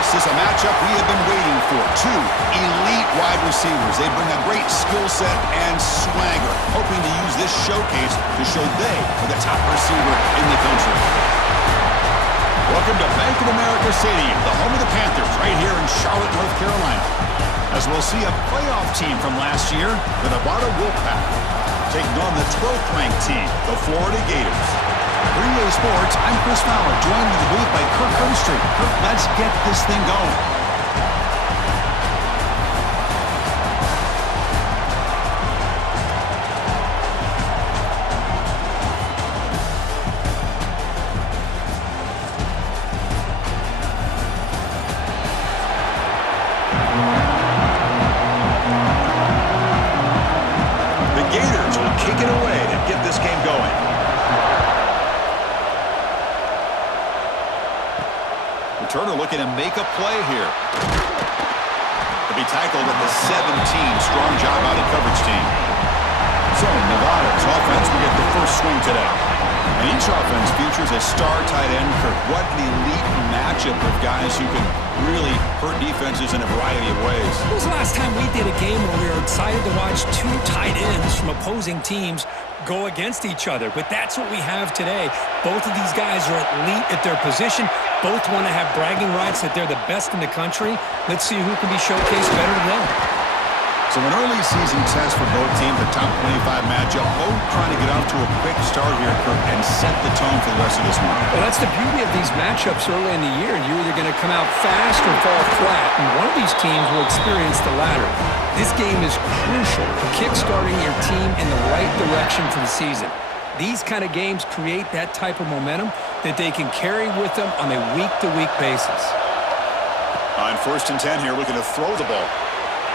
This is a matchup we have been waiting for. Two elite wide receivers. They bring a great skill set and swagger, hoping to use this showcase to show they are the top receiver in the country. Welcome to Bank of America Stadium, the home of the Panthers, right here in Charlotte, North Carolina. As we'll see a playoff team from last year, the Nevada Wolfpack, taking on the 12th-ranked team, the Florida Gators. Green Bay Sports, I'm Chris Fowler, joined in the booth by Kirk Herbstreit. Kirk, let's get this thing going. The Gators will kick it away to get this game going. Turner looking to make a play here. To be tackled at the 17. Strong job out of coverage team. So Nevada's offense will get the first swing today. And each offense features a star tight end. Kirk, what an elite matchup of guys who can really hurt defenses in a variety of ways. When was the last time we did a game where we were excited to watch two tight ends from opposing teams go against each other? But that's what we have today. Both of these guys are elite at their position. Both want to have bragging rights that they're the best in the country. Let's see who can be showcased better than them. So an early season test for both teams, a top 25 matchup. Both trying to get off to a quick start here, Kirk, and set the tone for the rest of this month. Well, that's the beauty of these matchups early in the year. You're either going to come out fast or fall flat, and one of these teams will experience the latter. This game is crucial for kick-starting your team in the right direction for the season. These kind of games create that type of momentum that they can carry with them on a week-to-week basis. On 1st and 10 here, looking to throw the ball.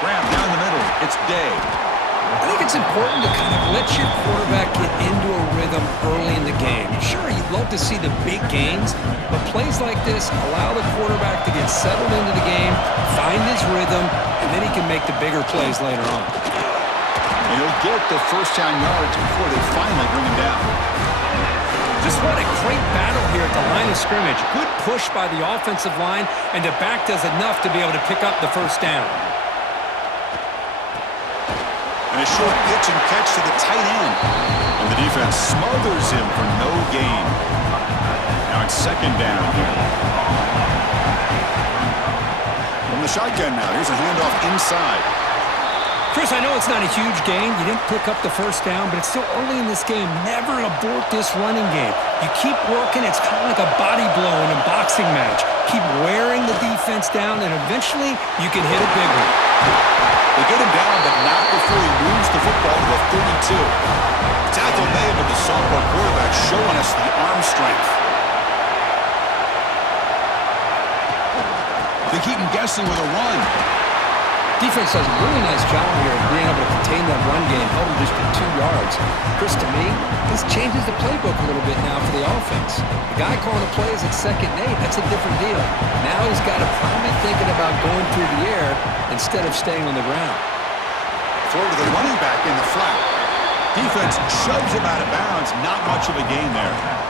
Graham down the middle. It's Day. I think it's important to kind of let your quarterback get into a rhythm early in the game. Sure, you'd love to see the big gains, but plays like this allow the quarterback to get settled into the game, find his rhythm, and then he can make the bigger plays later on. And he'll get the first down yards before they finally bring him down. Just what a great battle here at the line of scrimmage. Good push by the offensive line, and the back does enough to be able to pick up the first down. And a short pitch and catch to the tight end. And the defense smothers him for no gain. Now it's 2nd down here. From the shotgun now, here's a handoff inside. Chris, I know it's not a huge gain. You didn't pick up the first down, but it's still early in this game. Never abort this running game. You keep working. It's kind of like a body blow in a boxing match. Keep wearing the defense down, and eventually you can hit a big one. They get him down, but not before he moves the football to the 32. Tackle made, but the sophomore quarterback showing us the arm strength. They keep him guessing with a run. Defense does a really nice job here of being able to contain that run game, held him just for 2 yards. Chris, to me, this changes the playbook a little bit now for the offense. The guy calling the plays at 2nd and 8, that's a different deal. Now he's got to probably thinking about going through the air instead of staying on the ground. Throw to the running back in the flat. Defense shoves him out of bounds. Not much of a gain there.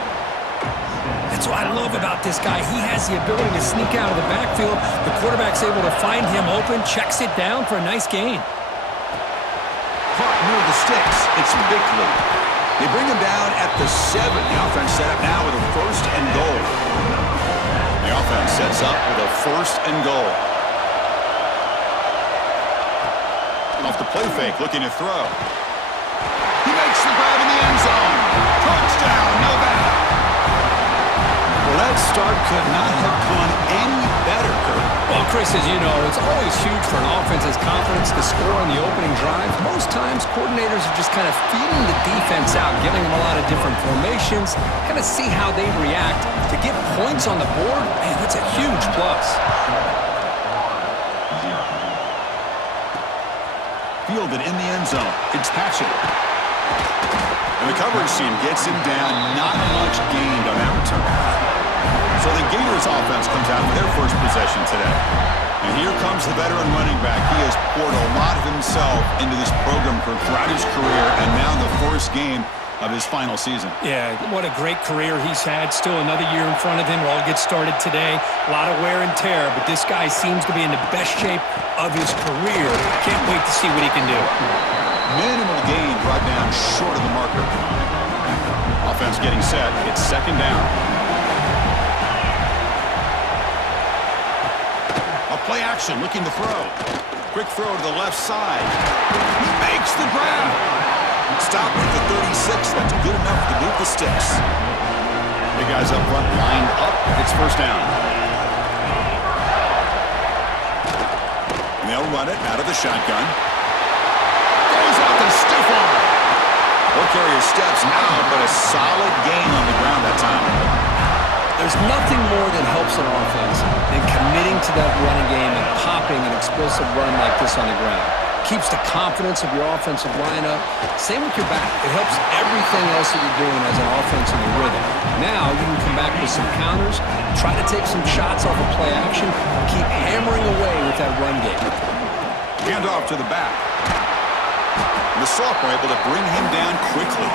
That's what I love about this guy. He has the ability to sneak out of the backfield. The quarterback's able to find him open, checks it down for a nice gain. Caught near the sticks. It's Bickley. They bring him down at the 7. The offense set up now with a 1st and goal. The offense sets up with a 1st and goal. Off the play fake, looking to throw. He makes the grab in the end zone. Touchdown, Nevada. Well, that start could not have gone any better, Kirk. Well, Chris, as you know, it's always huge for an offense's confidence to score on the opening drive. Most times, coordinators are just kind of feeding the defense out, giving them a lot of different formations, kind of see how they react. To get points on the board, man, that's a huge plus. Fielded in the end zone. It's Patchett. And the coverage team gets him down. Not much gained on that return. So the Gators offense comes out with their first possession today. And here comes the veteran running back. He has poured a lot of himself into this program throughout his career, and now the first game of his final season. Yeah, what a great career he's had. Still another year in front of him. All gets started today. A lot of wear and tear, but this guy seems to be in the best shape of his career. Can't wait to see what he can do. Minimal gain brought down short of the marker. Offense getting set. It's second down. A play action looking to throw. Quick throw to the left side. He makes the grab. Stop at the 36. That's good enough to move the sticks. The guys up front lined up. It's first down. And they'll run it out of the shotgun. Goes out the stiff arm. He'll carry his steps now, but a solid gain on the ground that time. There's nothing more that helps an offense than committing to that running game and popping an explosive run like this on the ground. Keeps the confidence of your offensive lineup. Same with your back. It helps everything else that you're doing as an offense in the rhythm. Now you can come back with some counters, try to take some shots off of play action, keep hammering away with that run game. Hand off to the back. And the sophomore able to bring him down quickly.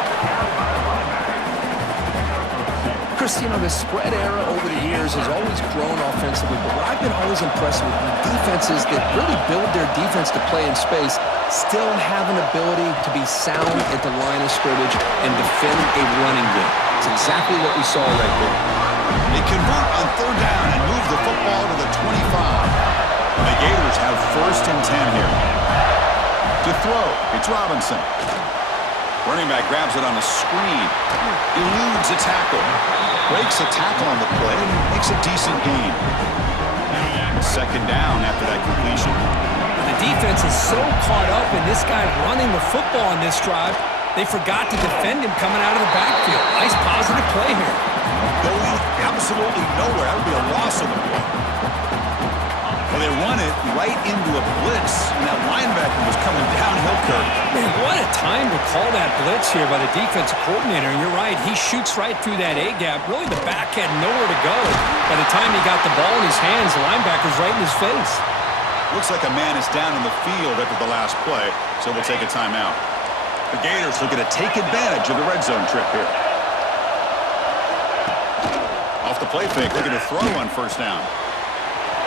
Chris, the spread era over the years has always grown offensively, but what I've been always impressed with defenses that really build their defense to play in space still have an ability to be sound at the line of scrimmage and defend a running game. It's exactly what we saw right there. They convert on third down and move the football to the 25. The Gators have first and 10 here. To throw, it's Robinson. Running back grabs it on the screen. Eludes a tackle. Breaks a tackle on the play and makes a decent gain. Second down after that completion. The defense is so caught up in this guy running the football on this drive, they forgot to defend him coming out of the backfield. Nice positive play here. Going absolutely nowhere. That would be a loss of the play. Well, they run it right into a blitz, and that linebacker was coming downhill curve. Man, what a time to call that blitz here by the defensive coordinator. And you're right, he shoots right through that A-gap. Really, the back had nowhere to go. By the time he got the ball in his hands, the linebacker's right in his face. Looks like a man is down in the field after the last play, so we'll take a timeout. The Gators looking to take advantage of the red zone trip here. Off the play fake, looking to throw on first down.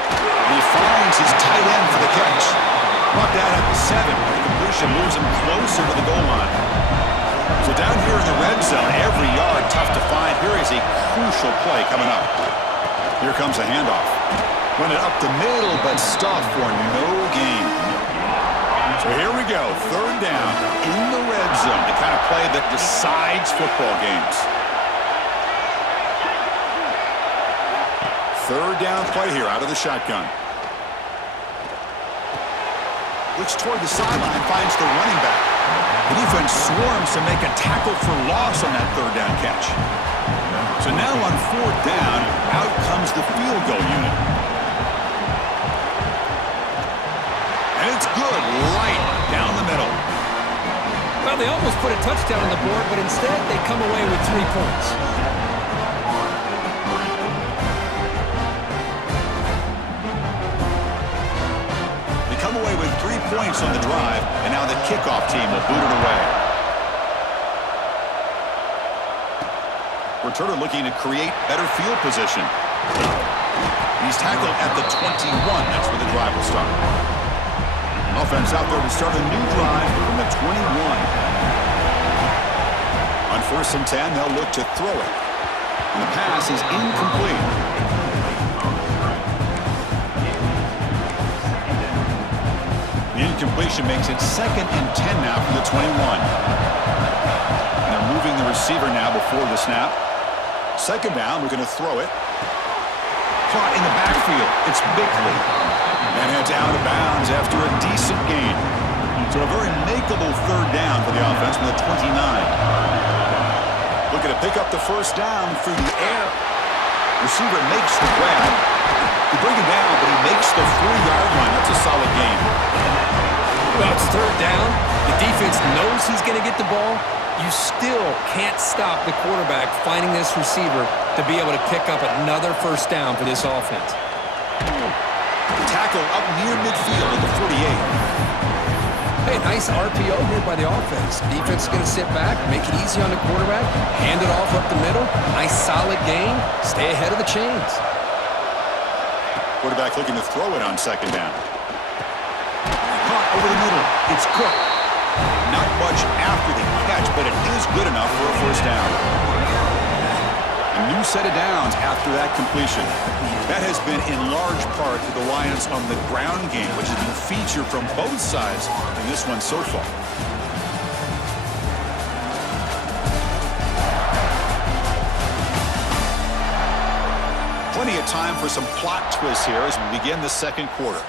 And he finds his tight end for the catch. Brought down at the 7. The completion moves him closer to the goal line. So down here in the red zone, every yard tough to find. Here is a crucial play coming up. Here comes a handoff. Run it up the middle, but stopped for no gain. So here we go, third down in the red zone, the kind of play that decides football games. Third down play here out of the shotgun. Looks toward the sideline, finds the running back. The defense swarms to make a tackle for loss on that third down catch. So now on fourth down, out comes the field goal unit. And it's good, right down the middle. Well, they almost put a touchdown on the board, but instead they come away with 3 points. They come away with 3 points on the drive, and now the kickoff team will boot it away. Returner looking to create better field position. He's tackled at the 21. That's where the drive will start. Offense out there to start a new drive from the 21. On first and 10, they'll look to throw it. And the pass is incomplete. The incompletion makes it second and 10 now from the 21. And they're moving the receiver now before the snap. Second down, we're going to throw it. Caught in the backfield. It's Bickley. And it's out of bounds after a decent gain. So a very makeable third down for the offense from the 29. Looking to pick up the first down through the air. Receiver makes the grab. They bring him down, but he makes the 4-yard line. That's a solid gain. Well, it's third down. The defense knows he's going to get the ball. You still can't stop the quarterback finding this receiver to be able to pick up another first down for this offense. Tackle up near midfield at the 48. Hey, nice RPO here by the offense. Defense is going to sit back, make it easy on the quarterback, hand it off up the middle. Nice solid gain. Stay ahead of the chains. Quarterback looking to throw it on second down. Caught over the middle. It's Cook. Not much after the catch, but it is good enough for a first down. A new set of downs after that completion. That has been in large part the reliance on the ground game, which has been featured from both sides in this one so far. Plenty of time for some plot twists here as we begin the second quarter.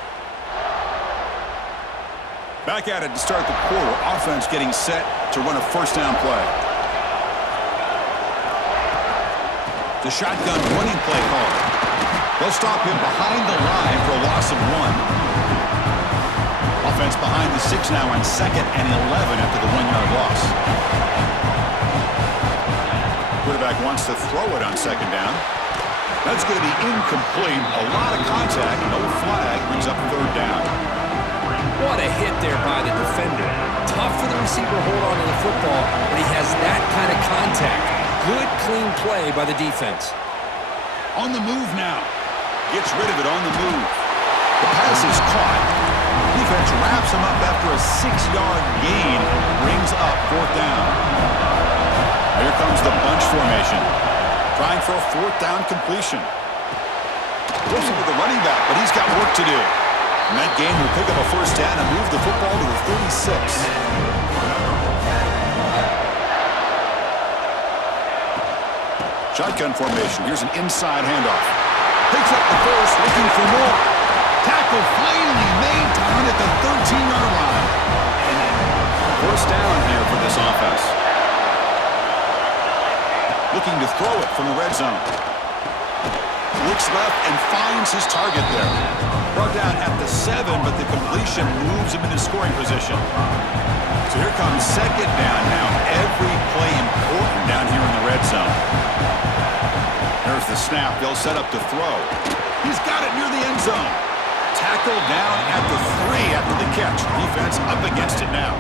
Back at it to start the quarter. Offense getting set to run a first down play. The shotgun running play call. They'll stop him behind the line for a loss of 1. Offense behind the 6 now on 2nd and 11 after the 1-yard loss. Quarterback wants to throw it on second down. That's going to be incomplete. A lot of contact. No flag. Brings up third down. What a hit there by the defender. Tough for the receiver to hold on to the football, but he has that kind of contact. Good, clean play by the defense. On the move now. Gets rid of it on the move. The pass is caught. Defense wraps him up after a 6-yard gain. Brings up fourth down. Here comes the bunch formation. Trying for a fourth down completion. Close with the running back, but he's got work to do. And that game will pick up a first down and move the football to the 36. Shotgun formation. Here's an inside handoff. Picks up the first, looking for more. Tackle finally made down at the 13-yard line. First down here for this offense. Looking to throw it from the red zone. Looks left and finds his target there. Brought down at the 7, but the completion moves him into scoring position. So here comes second down now. Every play important down here in the red zone. There's the snap. They'll set up to throw. He's got it near the end zone. Tackled down at the 3 after the catch. Defense up against it now.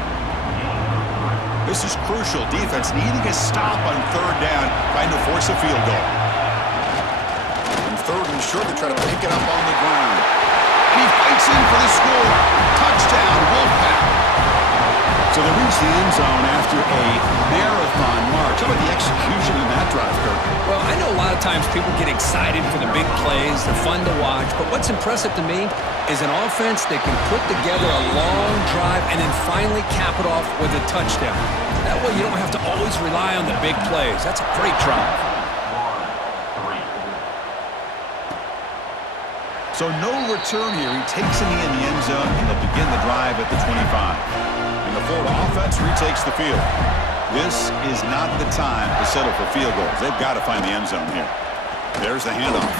This is crucial. Defense needing a stop on third down, trying to force a field goal. And third and short, they try to pick it up on the ground. And he fights in for the score. Touchdown, Wolfpack. So they reach the end zone after a marathon march. How about the execution in that drive, Kirk? Well, I know a lot of times people get excited for the big plays. They're fun to watch. But what's impressive to me is an offense that can put together a long drive and then finally cap it off with a touchdown. That way you don't have to always rely on the big plays. That's a great drive. So no return here. He takes it in the end zone, and they'll begin the drive at the 25. And the Florida offense retakes the field. This is not the time to settle for field goals. They've got to find the end zone here. There's the handoff.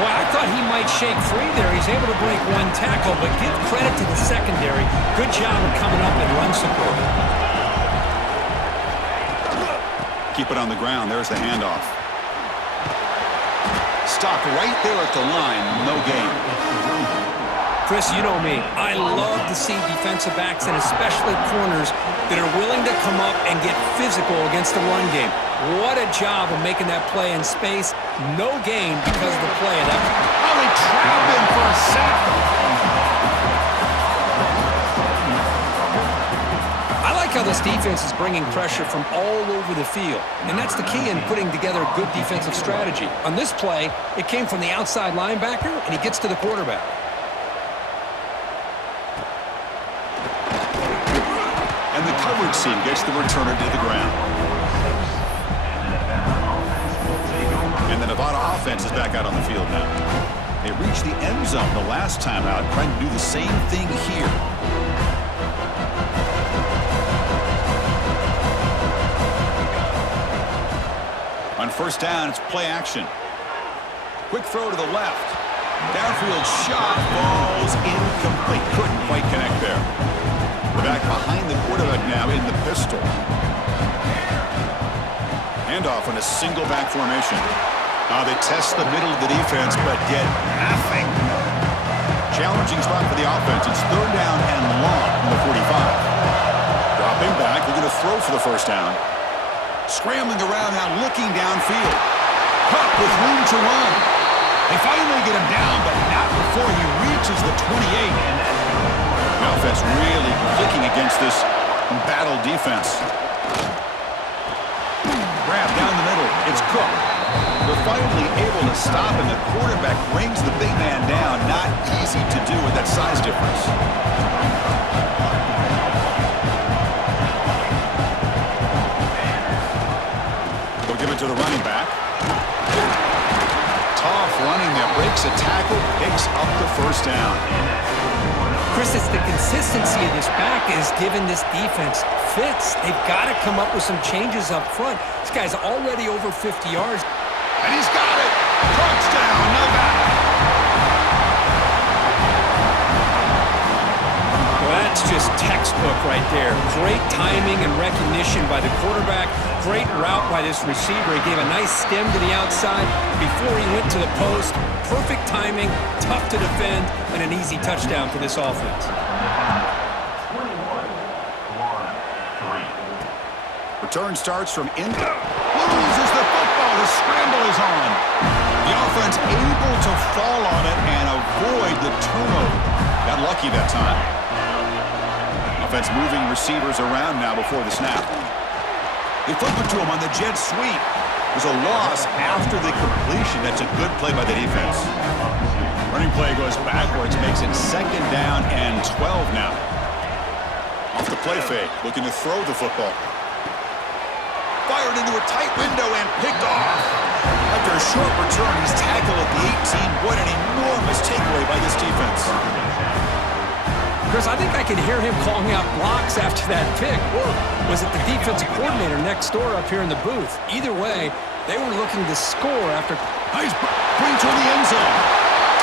Well, I thought he might shake free there. He's able to break one tackle, but give credit to the secondary. Good job of coming up and run support. Keep it on the ground. There's the handoff. Stopped right there at the line. No gain. Chris, you know me. I love to see defensive backs and especially corners that are willing to come up and get physical against the run game. What a job of making that play in space. No gain because of the play. Oh, they trap him for a sack. I like how this defense is bringing pressure from all over the field. And that's the key in putting together a good defensive strategy. On this play, it came from the outside linebacker, and he gets to the quarterback. And the coverage team gets the returner to the ground. And the Nevada offense is back out on the field now. They reached the end zone the last time out, trying to do the same thing here. On first down, it's play action. Quick throw to the left. Downfield shot falls incomplete. Couldn't quite connect there. The back behind the quarterback now in the pistol. Handoff on a single back formation. They test the middle of the defense, but get nothing. Challenging spot for the offense. It's third down and long from the 45. Dropping back. They're going to throw for the first down. Scrambling around now, looking downfield. Cup with room to run. They finally get him down, but not before he reaches the 28. The offense really clicking against this embattled defense. Grab down the middle. It's Cook. They're finally able to stop him. The quarterback brings the big man down. Not easy to do with that size difference. They'll give it to the running back. Tough running there. Breaks a tackle. Picks up the first down. Chris, it's the consistency of this back is giving this defense fits. They've got to come up with some changes up front. This guy's already over 50 yards. And he's got it. Touchdown, Nevada. Well, that's just textbook right there. Great timing and recognition by the quarterback. Great route by this receiver. He gave a nice stem to the outside before he went to the post. Perfect timing, tough to defend, and an easy touchdown for this offense. Return starts from in. Loses the football. The scramble is on. The offense able to fall on it and avoid the turnover. Got lucky that time. Offense moving receivers around now before the snap. They flip it to him on the jet sweep. There's a loss after the completion. That's a good play by the defense. Running play goes backwards, makes it second down and 12 now. Off the play fake, looking to throw the football. Fired into a tight window and picked off. After a short return, he's tackled at the 18. What an enormous takeaway by this defense. Chris, I think I can hear him calling out blocks after that pick. Or was it the defensive coordinator next door up here in the booth? Either way, they were looking to score after. Nice bring toward the end zone.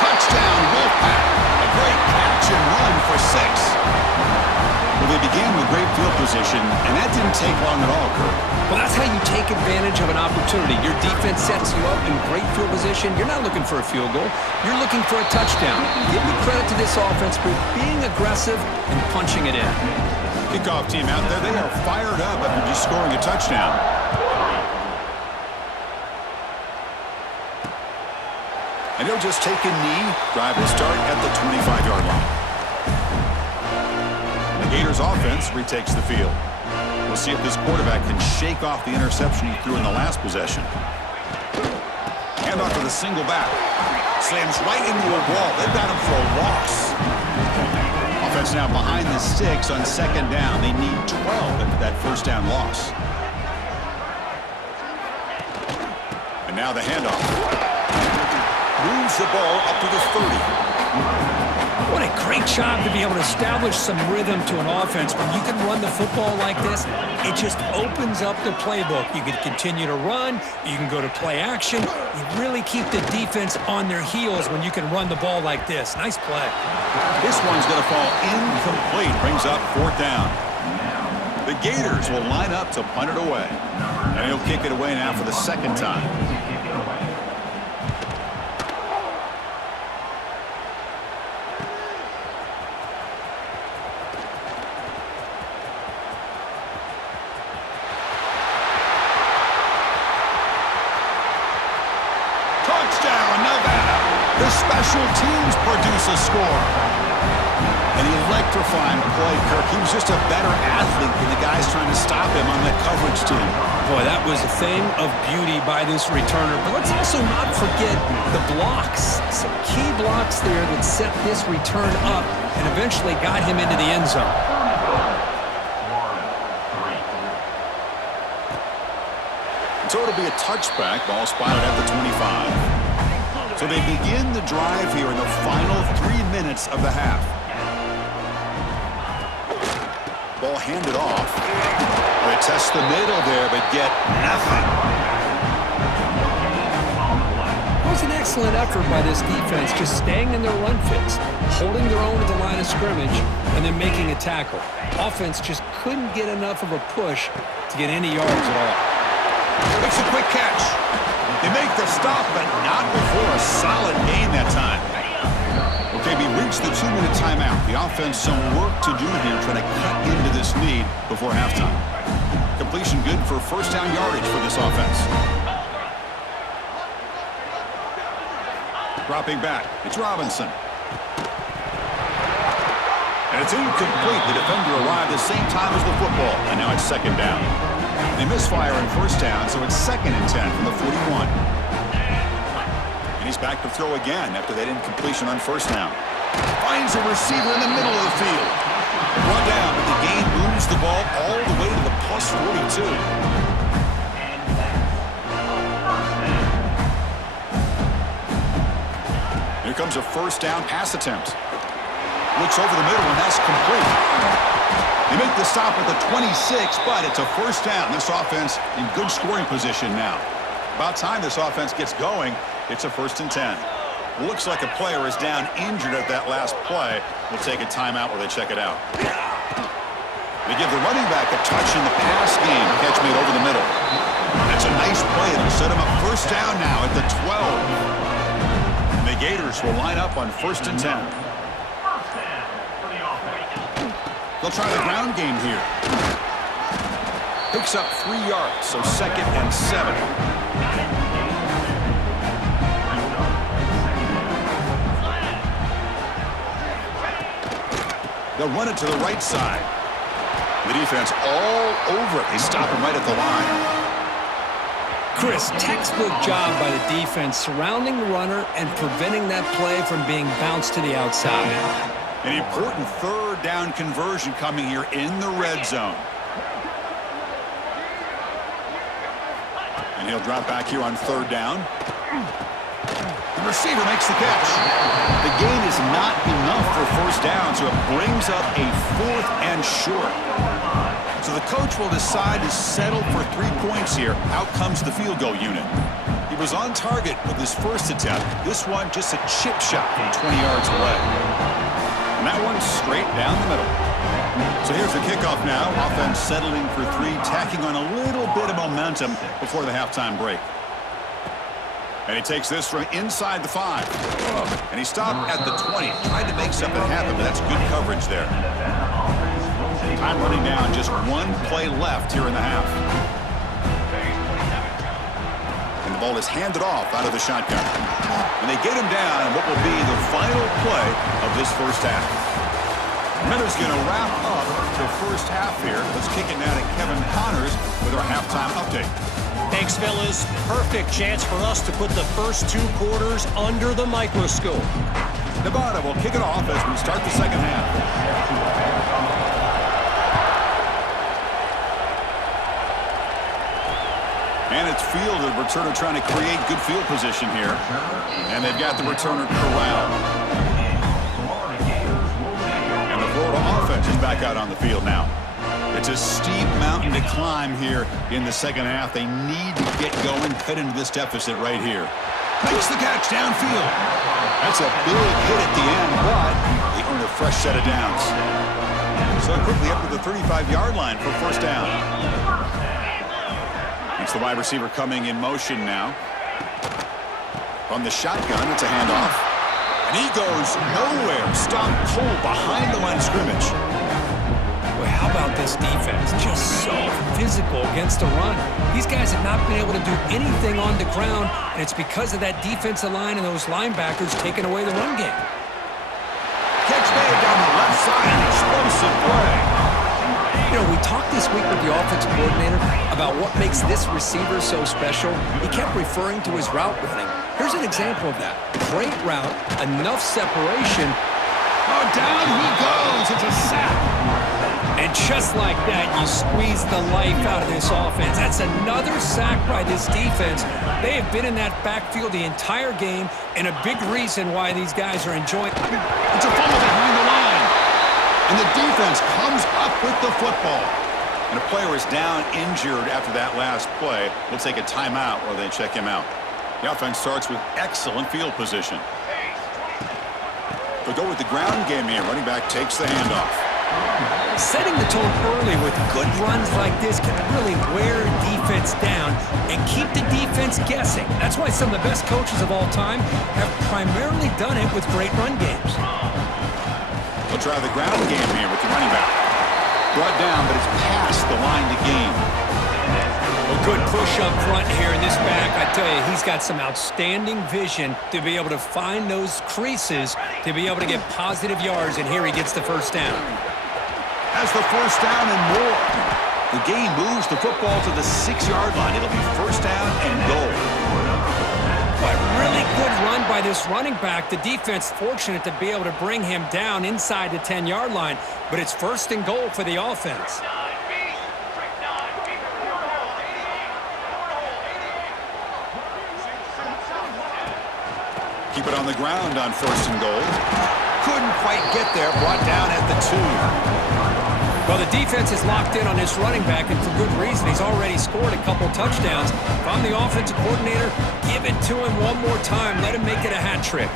Touchdown, Wolfpack. A great catch and run for 6. Well, they began with great field position, and that didn't take long at all, Kirk. Well, that's how you take advantage of an opportunity. Your defense sets you up in great field position. You're not looking for a field goal. You're looking for a touchdown. Give me credit to this offense for being aggressive and punching it in. Kickoff team out there. They are fired up after just scoring a touchdown. And he'll just take a knee. Drive will start at the 25-yard line. The Gators offense retakes the field. We'll see if this quarterback can shake off the interception he threw in the last possession. Hand off to the single back. Slams right into a wall. They've got him for a loss. Offense now behind the sticks on second down. They need 12 after that first down loss. And now the handoff. Moves the ball up to the 30. What a great job to be able to establish some rhythm to an offense. When you can run the football like this, it just opens up the playbook. You can continue to run. You can go to play action. You really keep the defense on their heels when you can run the ball like this. Nice play. This one's going to fall incomplete. Brings up fourth down. The Gators will line up to punt it away. And he'll kick it away now for the second time. The special teams produce a score. An electrifying play, Kirk. He was just a better athlete than the guys trying to stop him on that coverage team. Boy, that was a thing of beauty by this returner. But let's also not forget the blocks. Some key blocks there that set this return up and eventually got him into the end zone. So it'll be a touchback. Ball spotted at the 25. So they begin the drive here in the final 3 minutes of the half. Ball handed off. They test the middle there, but get nothing. It was an excellent effort by this defense, just staying in their run fits, holding their own at the line of scrimmage, and then making a tackle. Offense just couldn't get enough of a push to get any yards at all. Makes a quick catch. They make the stop, but not before a solid gain that time. Well, Okay, we reached the 2-minute timeout. The offense some work to do here trying to cut into this lead before halftime. Completion good for first down yardage for this offense. Dropping back, it's Robinson. And it's incomplete. The defender arrived the same time as the football, and now it's second down. They misfire on first down, so it's 2nd and 10 from the 41. And he's back to throw again after that incompletion on first down. Finds a receiver in the middle of the field. Brought down, but the game moves the ball all the way to the plus 42. Here comes a first down pass attempt. Looks over the middle, and that's complete. They make the stop at the 26, but it's a first down. This offense in good scoring position now. About time this offense gets going. It's a 1st and 10. Looks like a player is down injured at that last play. We'll take a timeout while they check it out. They give the running back a touch in the pass game. Catch made over the middle. That's a nice play. It'll set him up first down now at the 12. And the Gators will line up on 1st and 10. They'll try the ground game here. Picks up 3 yards, so 2nd and 7. They'll run it to the right side. The defense all over it. They stop him right at the line. Chris, textbook job by the defense surrounding the runner and preventing that play from being bounced to the outside. An important 3rd down conversion coming here in the red zone. And he'll drop back here on 3rd down. The receiver makes the catch. The gain is not enough for first down, so it brings up a 4th and short. So the coach will decide to settle for 3 points here. Out comes the field goal unit. He was on target with his first attempt. This one just a chip shot from 20 yards away. And that one's straight down the middle. So here's the kickoff now. Offense settling for 3, tacking on a little bit of momentum before the halftime break. And he takes this from inside the 5. And he stopped at the 20. Tried to make something happen, but that's good coverage there. Time running down, just 1 play left here in the half. And the ball is handed off out of the shotgun. And they get him down in what will be the final play of this first half. Miller's going to wrap up the first half here. Let's kick it now to Kevin Connors with our halftime update. Thanks, fellas. Perfect chance for us to put the first 2 quarters under the microscope. Nevada will kick it off as we start the second half. And it's fielded. Returner trying to create good field position here. And they've got the returner corralled. And the Florida offense is back out on the field now. It's a steep mountain to climb here in the second half. They need to get going, cut into this deficit right here. Makes the catch downfield. That's a big hit at the end, but they earn a fresh set of downs. So quickly up to the 35-yard line for first down. It's the wide receiver coming in motion now. From the shotgun, it's a handoff. And he goes nowhere. Stopped cold behind the line of scrimmage. How about this defense? Just so physical against the run. These guys have not been able to do anything on the ground, and it's because of that defensive line and those linebackers taking away the run game. Catch made down the left side. An explosive play. You know, we talked this week with the offensive coordinator about what makes this receiver so special. He kept referring to his route running. Here's an example of that. Great route, enough separation. Oh, down he goes. It's a sack. And just like that, you squeeze the life out of this offense. That's another sack by this defense. They have been in that backfield the entire game, and a big reason why these guys are enjoying. It's a fumble behind the line. And the defense comes up with the football. And a player is down injured after that last play. We'll take a timeout while they check him out. The offense starts with excellent field position. They'll go with the ground game here. Running back takes the handoff. Setting the tone early with good runs like this can really wear defense down and keep the defense guessing. That's why some of the best coaches of all time have primarily done it with great run games. We'll try the ground game here with the running back. Brought down, but it's past the line to gain. A good push up front here in this back. I tell you, he's got some outstanding vision to be able to find those creases, to be able to get positive yards, and here he gets the first down. Has the first down and more. The game moves the football to the 6-yard line. It'll be first down and goal. But really good run by this running back. The defense fortunate to be able to bring him down inside the 10-yard line, but it's first and goal for the offense. Keep it on the ground on first and goal. Couldn't quite get there. Brought down at the 2. Well, the defense is locked in on this running back, and for good reason. He's already scored a couple touchdowns. If I'm the offensive coordinator, give it to him one more time. Let him make it a hat trick.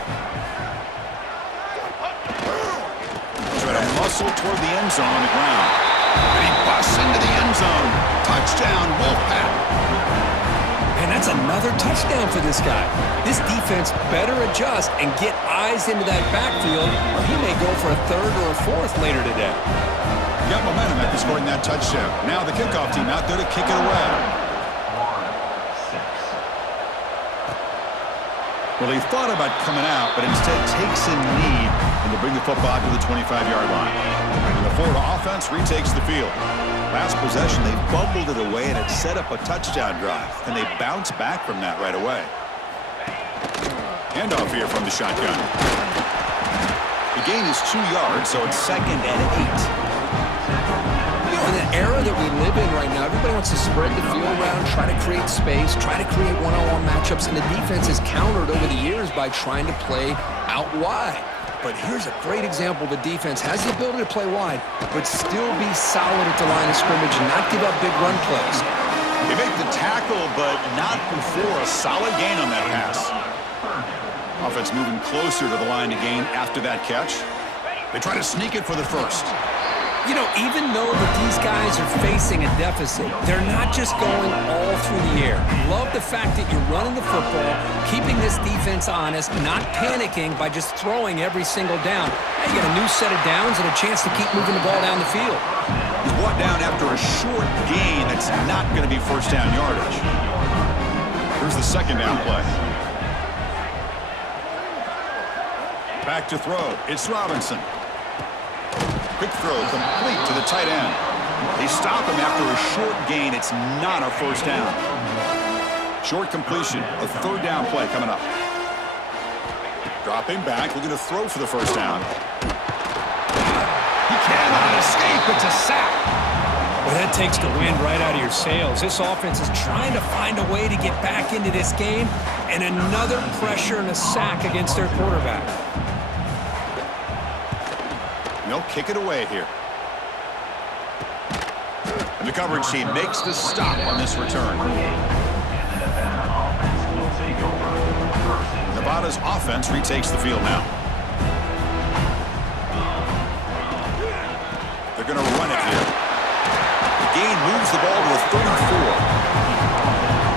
Try to muscle toward the end zone on the ground. And he busts into the end zone. Touchdown, Wolfpack. And that's another touchdown for this guy. This defense better adjust and get eyes into that backfield, or he may go for a third or a fourth later today. Got momentum after scoring that touchdown. Now the kickoff team out there to kick it away. Well, he thought about coming out, but instead takes a knee and to bring the football to the 25-yard line. And the Florida offense retakes the field. Last possession, they bubbled it away, and it set up a touchdown drive. And they bounce back from that right away. Handoff here from the shotgun. The gain is 2 yards, so it's 2nd and 8. In the era that we live in right now, everybody wants to spread the field around, try to create space, try to create one-on-one matchups, and the defense has countered over the years by trying to play out wide. But here's a great example. The defense has the ability to play wide, but still be solid at the line of scrimmage and not give up big run plays. They make the tackle, but not before a solid gain on that pass. Offense moving closer to the line to gain after that catch. They try to sneak it for the first. You know, even though that these guys are facing a deficit, they're not just going all through the air. Love the fact that you're running the football, keeping this defense honest, not panicking by just throwing every single down. Now you got a new set of downs and a chance to keep moving the ball down the field. He's brought down after a short gain that's not going to be first down yardage. Here's the second down play. Back to throw. It's Robinson. Quick throw complete to the tight end. They stop him after a short gain. It's not a first down. Short completion. A third down play coming up. Dropping back. Looking to throw for the first down. He cannot escape. It's a sack. Well, that takes the wind right out of your sails. This offense is trying to find a way to get back into this game, and another pressure and a sack against their quarterback. They'll kick it away here. And the coverage team makes the stop on this return. Nevada's offense retakes the field now. They're going to run it here. The gain moves the ball to a 34.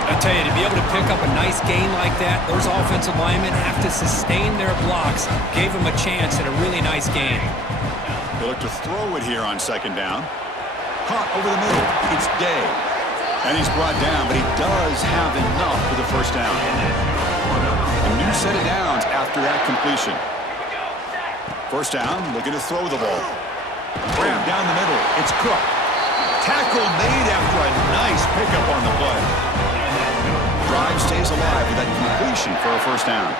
I tell you, to be able to pick up a nice gain like that, those offensive linemen have to sustain their blocks. Gave them a chance at a really nice game. They look to throw it here on second down. Caught over the middle. It's Day. And he's brought down, but he does have enough for the first down. A new set of downs after that completion. First down, looking to throw the ball. Grab down the middle. It's Cook. Tackle made after a nice pickup on the play. Drive stays alive with that completion for a first down.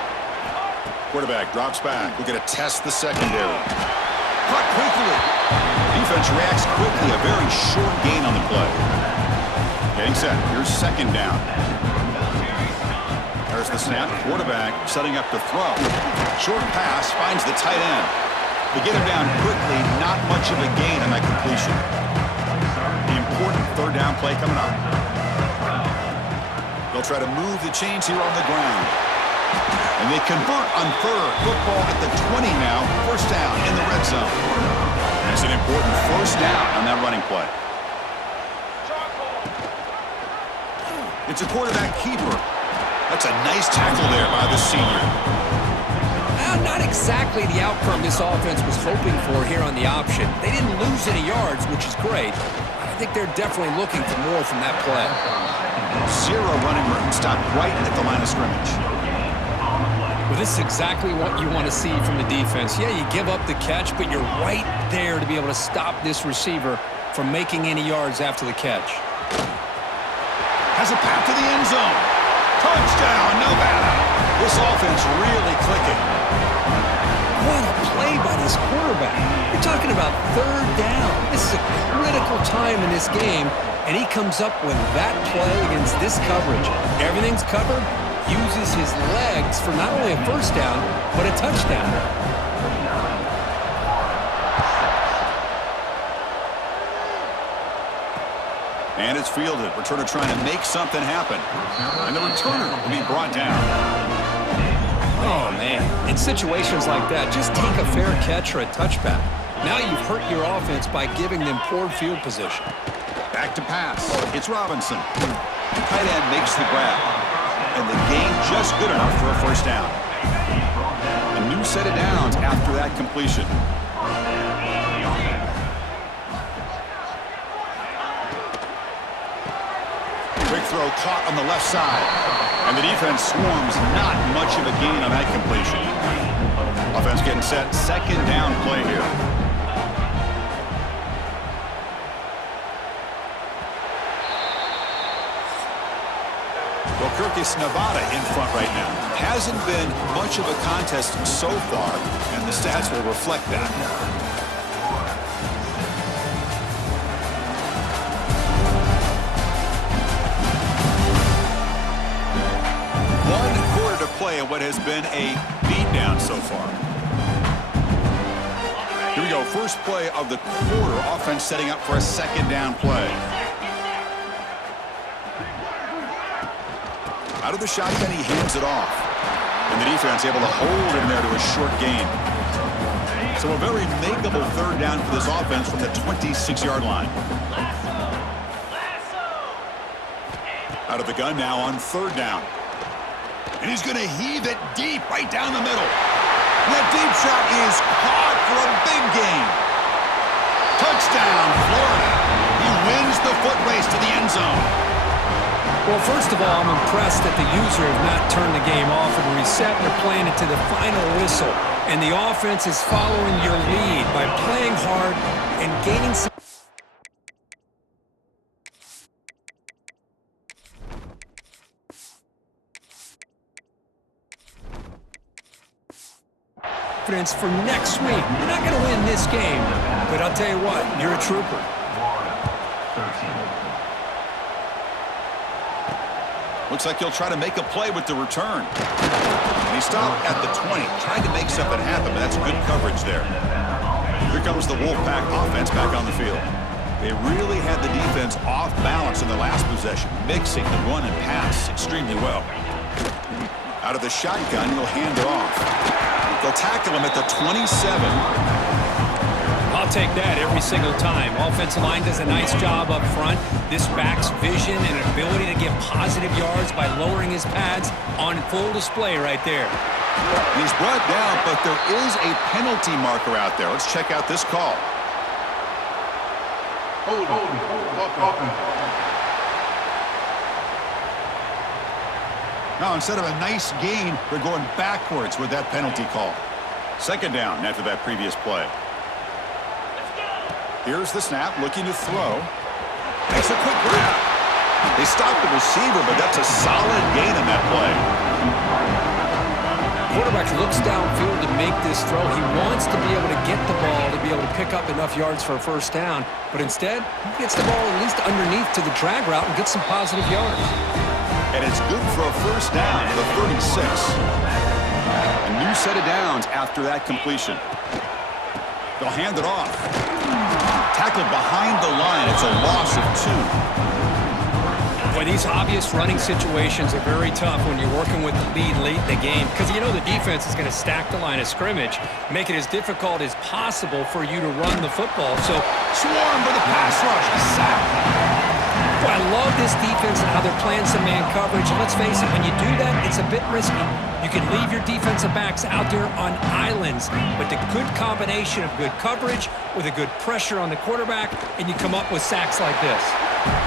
Quarterback drops back. We're going to test the secondary. Caught quickly. Defense reacts quickly. A very short gain on the play. Getting set. Here's second down. There's the snap. Quarterback setting up to throw. Short pass finds the tight end. They get him down quickly. Not much of a gain on that completion. The important third down play coming up. They'll try to move the chains here on the ground. And they convert on third. Football at the 20 now. First down in the red zone. And It's an important first down on that running play. It's a quarterback keeper. That's a nice tackle there by the senior. Not exactly the outcome this offense was hoping for here on the option. They didn't lose any yards, which is great. I think they're definitely looking for more from that play. Zero running room. Stopped right at the line of scrimmage. Well, this is exactly what you want to see from the defense. Yeah, you give up the catch, but you're right there to be able to stop this receiver from making any yards after the catch. Has a path to the end zone. Touchdown, Nevada. This offense really clicking. What a play by this quarterback. You're talking about third down. This is a critical time in this game, and he comes up with that play against this coverage. Everything's covered, uses his legs for not only a first down, but a touchdown. And it's fielded. Returner trying to make something happen. And the returner will be brought down. Oh, man. In situations like that, just take a fair catch or a touchback. Now you've hurt your offense by giving them poor field position. Back to pass. It's Robinson. Tight end makes the grab. And the gain just good enough for a first down. A new set of downs after that completion. Quick throw caught on the left side. And the defense swarms. Not much of a gain on that completion. Offense getting set. Second down play here. Well, Kirkus, Nevada in front right now. Hasn't been much of a contest so far, and the stats will reflect that. Play in what has been a beatdown so far. Here we go. First play of the quarter. Offense setting up for a second down play. Out of the shotgun, he hands it off. And the defense able to hold him there to a short gain. So a very makeable third down for this offense from the 26-yard line. Out of the gun now on third down. And he's going to heave it deep right down the middle. And that deep shot is caught for a big gain. Touchdown, Florida. He wins the foot race to the end zone. Well, first of all, I'm impressed that the user have not turned the game off and reset. They're playing it to the final whistle. And the offense is following your lead by playing hard and gaining some confidence for next week. You're not going to win this game, but I'll tell you what, you're a trooper. Looks like he'll try to make a play with the return. And he stopped at the 20, trying to make something happen, but that's good coverage there. Here comes the Wolfpack offense back on the field. They really had the defense off balance in the last possession, mixing the run and pass extremely well. Out of the shotgun, he'll hand it off. They'll tackle him at the 27. I'll take that every single time. Offensive line does a nice job up front. This back's vision and ability to get positive yards by lowering his pads on full display right there. He's brought down, but there is a penalty marker out there. Let's check out this call. Hold on. Now, instead of a nice gain, they're going backwards with that penalty call. Second down after that previous play. Here's the snap, looking to throw. Makes a quick grab. They stopped the receiver, but that's a solid gain on that play. Quarterback looks downfield to make this throw. He wants to be able to get the ball to be able to pick up enough yards for a first down, but instead, he gets the ball at least underneath to the drag route and gets some positive yards. And it's good for a first down to the 36. A new set of downs after that completion. They'll hand it off. Tackled behind the line. It's a loss of 2. Boy, these obvious running situations are very tough when you're working with the lead late in the game because you know the defense is going to stack the line of scrimmage, make it as difficult as possible for you to run the football. So, Swarm with a pass rush. A sack. boy, I love this defense and how they're playing some man coverage. And let's face it, when you do that, it's a bit risky. You can leave your defensive backs out there on islands, but the good combination of good coverage with a good pressure on the quarterback, and you come up with sacks like this.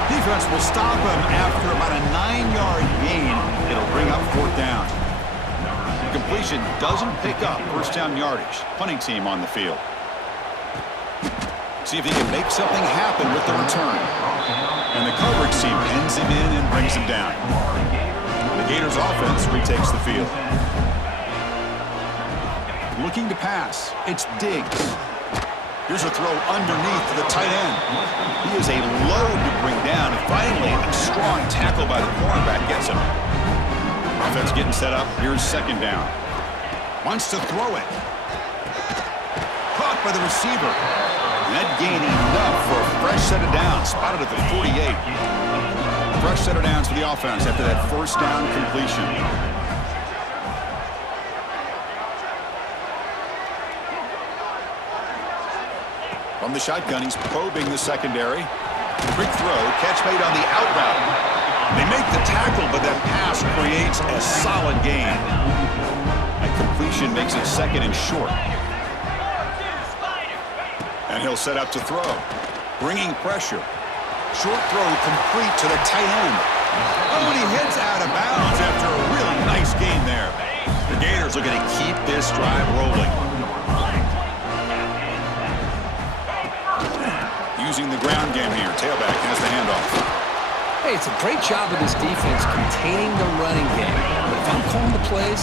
Defense will stop him after about a 9-yard gain. It'll bring up 4th down. The completion doesn't pick up first down yardage. Punting team on the field. See if he can make something happen with the return. And the coverage team pins him in and brings him down. The Gators offense retakes the field. Looking to pass. It's Diggs. Here's a throw underneath to the tight end. He is a load to bring down, and finally a strong tackle by the cornerback gets him. Offense getting set up. Here's 2nd down. Wants to throw it. Caught by the receiver. That gain enough for a fresh set of downs. Spotted at the 48. Fresh set of downs for the offense after that first down completion. From the shotgun, he's probing the secondary. Quick throw, catch made on the out route. They make the tackle, but that pass creates a solid gain. That completion makes it 2nd and short. And he'll set up to throw. Bringing pressure. Short throw complete to the tight end. Oh, and he heads out of bounds after a really nice gain there. The Gators are going to keep this drive rolling. Using the ground game here. Tailback has the handoff. Hey, it's a great job of this defense containing the running game. But if I'm calling the plays,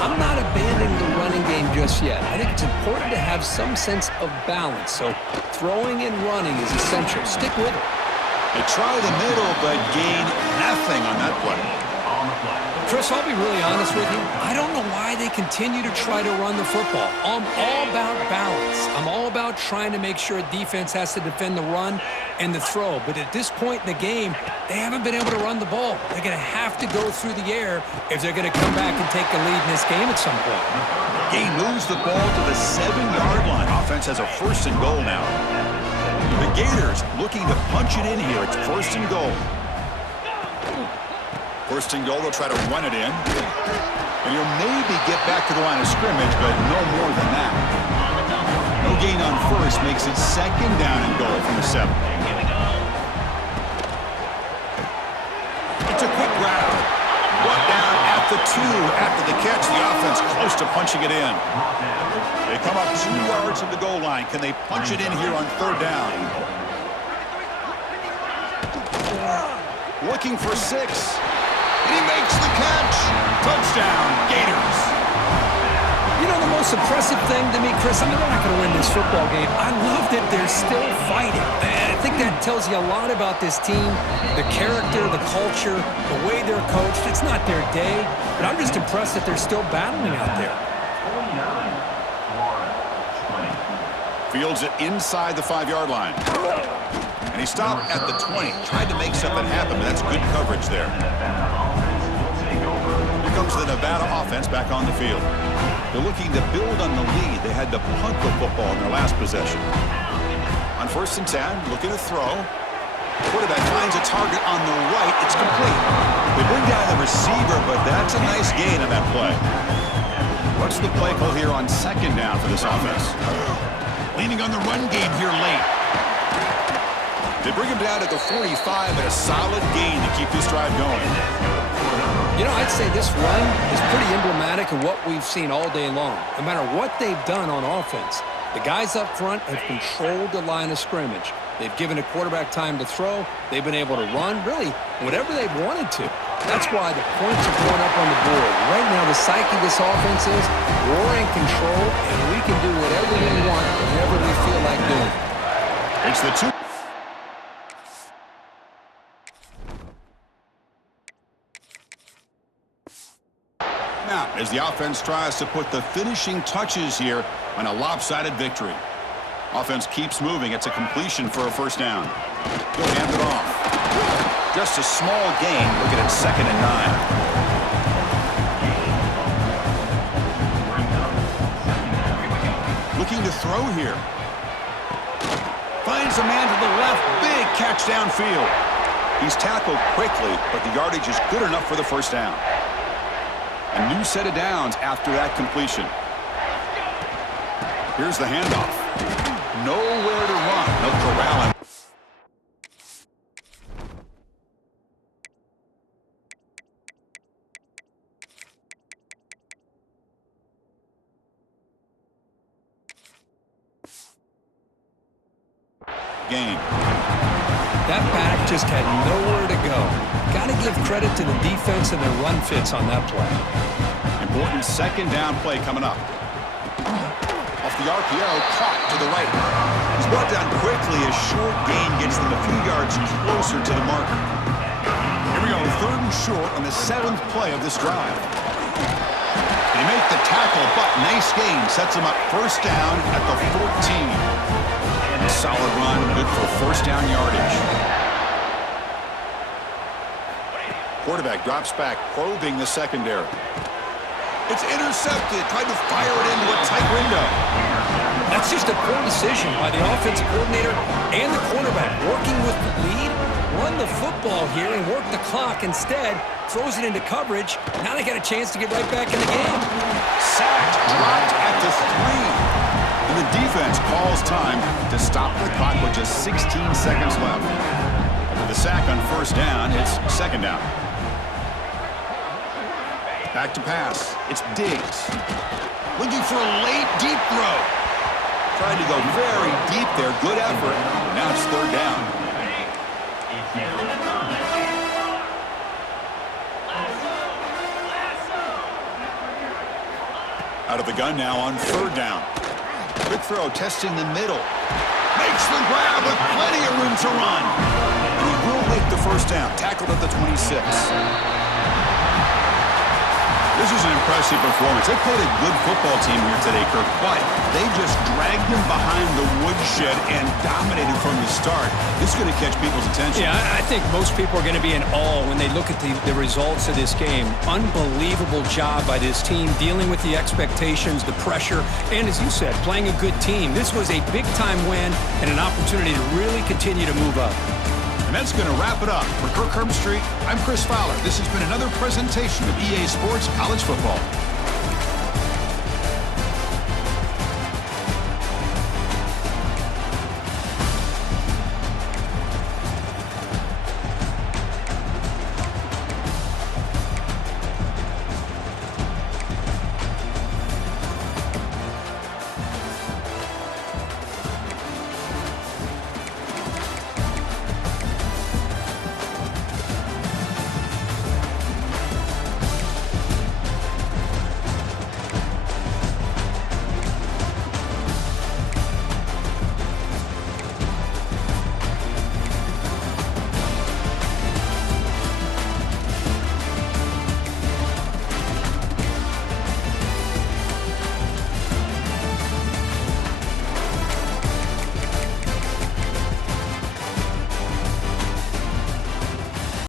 I'm not abandoning the running game just yet. I think it's important to have some sense of balance. So throwing and running is essential. Stick with it. They try the middle, but gain nothing on that play. Chris, I'll be really honest with you. I don't know why they continue to try to run the football. I'm all about balance. I'm all about trying to make sure a defense has to defend the run and the throw. But at this point in the game, they haven't been able to run the ball. They're going to have to go through the air if they're going to come back and take a lead in this game at some point. Gain moves the ball to the 7-yard line. Offense has a 1st and goal now. The Gators looking to punch it in here. It's 1st and goal. 1st and goal, they'll try to run it in. And he'll maybe get back to the line of scrimmage, but no more than that. No gain on 1st makes it 2nd down and goal from the 7. It's a quick route. Brought down at the 2 after the catch. The offense close to punching it in. They come up 2 yards from the goal line. Can they punch it in here on 3rd down? Looking for 6. And he makes the catch. Touchdown, Gators. You know, the most impressive thing to me, Chris, I mean, they're not going to win this football game. I love that they're still fighting. And I think that tells you a lot about this team, the character, the culture, the way they're coached. It's not their day, but I'm just impressed that they're still battling out there. Fields it inside the 5-yard line. And he stopped at the 20. Tried to make something happen, but that's good coverage there. Here comes the Nevada offense back on the field. They're looking to build on the lead. They had to punt the football in their last possession. On 1st and 10, looking to throw. Quarterback finds a target on the right. It's complete. They bring down the receiver, but that's a nice gain on that play. What's the play call here on 2nd down for this offense? Leaning on the run game here late. They bring him down at the 45 and a solid gain to keep this drive going. You know, I'd say this run is pretty emblematic of what we've seen all day long. No matter what they've done on offense, the guys up front have controlled the line of scrimmage. They've given a quarterback time to throw. They've been able to run, really, whatever they've wanted to. That's why the points are going up on the board. Right now, the psyche of this offense is we're in control, and we can do whatever we want, whenever we feel like doing. It's the 2. Now, as the offense tries to put the finishing touches here on a lopsided victory. Offense keeps moving. It's a completion for a 1st down. He'll hand it off. Just a small gain. Looking at 2nd and 9. Looking to throw here. Finds a man to the left. Big catch downfield. He's tackled quickly, but the yardage is good enough for the first down. A new set of downs after that completion. Here's the handoff. Nowhere to run. No corral him. Game. That back just had nowhere to go. Got to give credit to the defense and their run fits on that play. Important 2nd down play coming up. Off the RPO, caught to the right. He's brought down quickly. A short gain gets them a few yards closer to the marker. Here we go, 3rd and short on the 7th play of this drive. They make the tackle, but nice gain. Sets them up 1st down at the 14. Solid run, good for 1st down yardage. Quarterback drops back, probing the secondary. It's intercepted, tried to fire it into a tight window. That's just a poor decision by the offensive coordinator and the quarterback. Working with the lead, run the football here and work the clock. Instead, throws it into coverage. Now they got a chance to get right back in the game. Sacked, dropped at the 3. And the defense calls time to stop the clock with just 16 seconds left. After the sack on 1st down, it's 2nd down. Back to pass. It's Diggs. Looking for a late, deep throw. Trying to go very deep there. Good effort. Now it's 3rd down. Out of the gun now on 3rd down. Quick throw, testing the middle. Makes the grab with plenty of room to run. And he will make the 1st down. Tackled at the 26. This is an impressive performance. They played a good football team here today, Kirk, but they just dragged them behind the woodshed and dominated from the start. This is going to catch people's attention. Yeah, I think most people are going to be in awe when they look at the results of this game. Unbelievable job by this team, dealing with the expectations, the pressure, and as you said, playing a good team. This was a big-time win and an opportunity to really continue to move up. And that's going to wrap it up. For Kirk Herbstreit, I'm Chris Fowler. This has been another presentation of EA Sports College Football.